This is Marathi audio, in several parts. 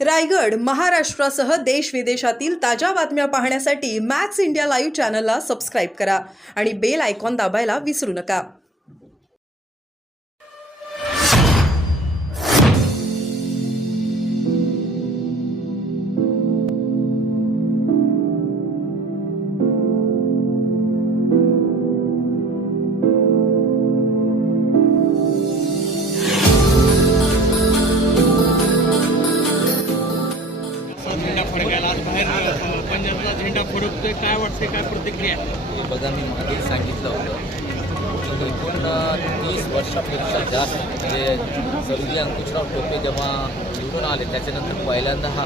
रायगड, महाराष्ट्रासह देश विदेशातील ताज्या बातम्या पाहण्यासाठी मॅक्स इंडिया लाईव्ह चॅनलला सबस्क्राईब करा आणि बेल आयकॉन दाबायला विसरू नका. झेंडा फडकायला आज बाहेर पंजाबला झेंडा फडकतोय, काय वाटते, काय प्रतिक्रिया? बघा, मी मागे सांगितलं होतं एकूण 30 वर्षापेक्षा जास्त म्हणजे स्वर्गीय अंकुशराव टोपे जेव्हा निवडून आले त्याच्यानंतर पहिल्यांदा हा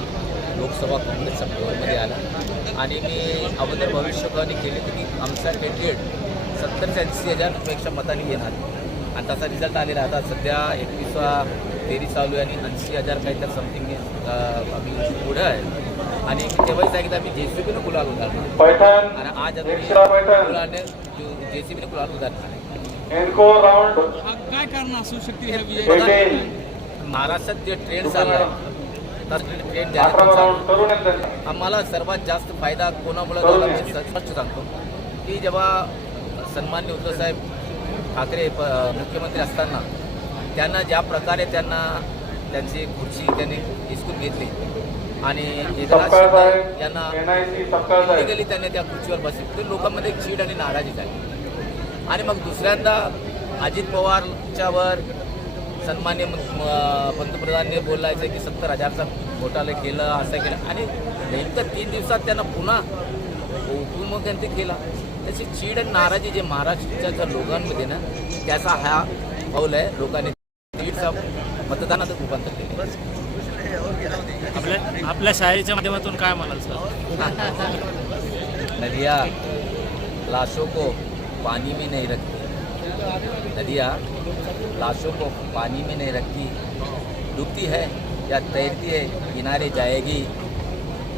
लोकसभा काँग्रेसच्या फ्लोअरमध्ये आला आणि मी अगोदर भविष्यवाणी केली होती की आमचा कॅन्डिडेट 70-80 हजारपेक्षा मतांनी येणार आणि तसा रिझल्ट आलेला. आता सध्या 21वा फेरी चालू आहे आणि 80,000 काहीतरी समथिंग आम्ही पुढं आहे आणि मी तेव्हाही सांगितलं आम्ही JCBनं गुलाल उधारणार आणि आज गुलाने JCBने गुलाल उधारणार. काय कारण असू शकते ह्या विजय? महाराष्ट्रात जे ट्रेंड चालला आहे तर ट्रेंड द्यायला आम्हाला सर्वात जास्त फायदा कोणामुळे झाला मी स्पष्ट सांगतो की जेव्हा सन्मान्य उद्धवसाहेब ठाकरे मुख्यमंत्री असताना त्यांना ज्या प्रकारे त्यांची खुर्ची त्यांनी हिसकून घेतली आणि यांना इलिगली त्यांनी त्या खुर्चीवर बसली तर लोकांमध्ये चीड आणि नाराजी झाली. आणि मग दुसऱ्यांदा अजित पवारच्यावर सन्मान्य पंतप्रधानांनी बोलायचं की 70,000चा घोटाळा केलं, असं केलं आणि नेमकं 3 दिवसात त्यांना पुन्हा उपमुख्यमंत्री केला. त्याची चीड आणि नाराजी जे महाराष्ट्राच्या लोकांमध्ये ना त्याचा हा पाऊल आहे. लोकांनी दीडचा मतदानात रूपांतर केले. आपल्या शाळेच्या माध्यमातून काय म्हणाल सर? नदियाँ लाशों को पानी में नहीं रखती, नदियाँ लाशों को पानी में नहीं रखती, डूबती है या तैरती है किनारे जाएगी,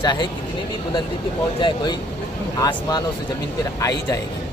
चाहे कितनी भी बुलंदी पे पहुंच जाए कोई आसमानों से ज़मीन पर आई जाएगी.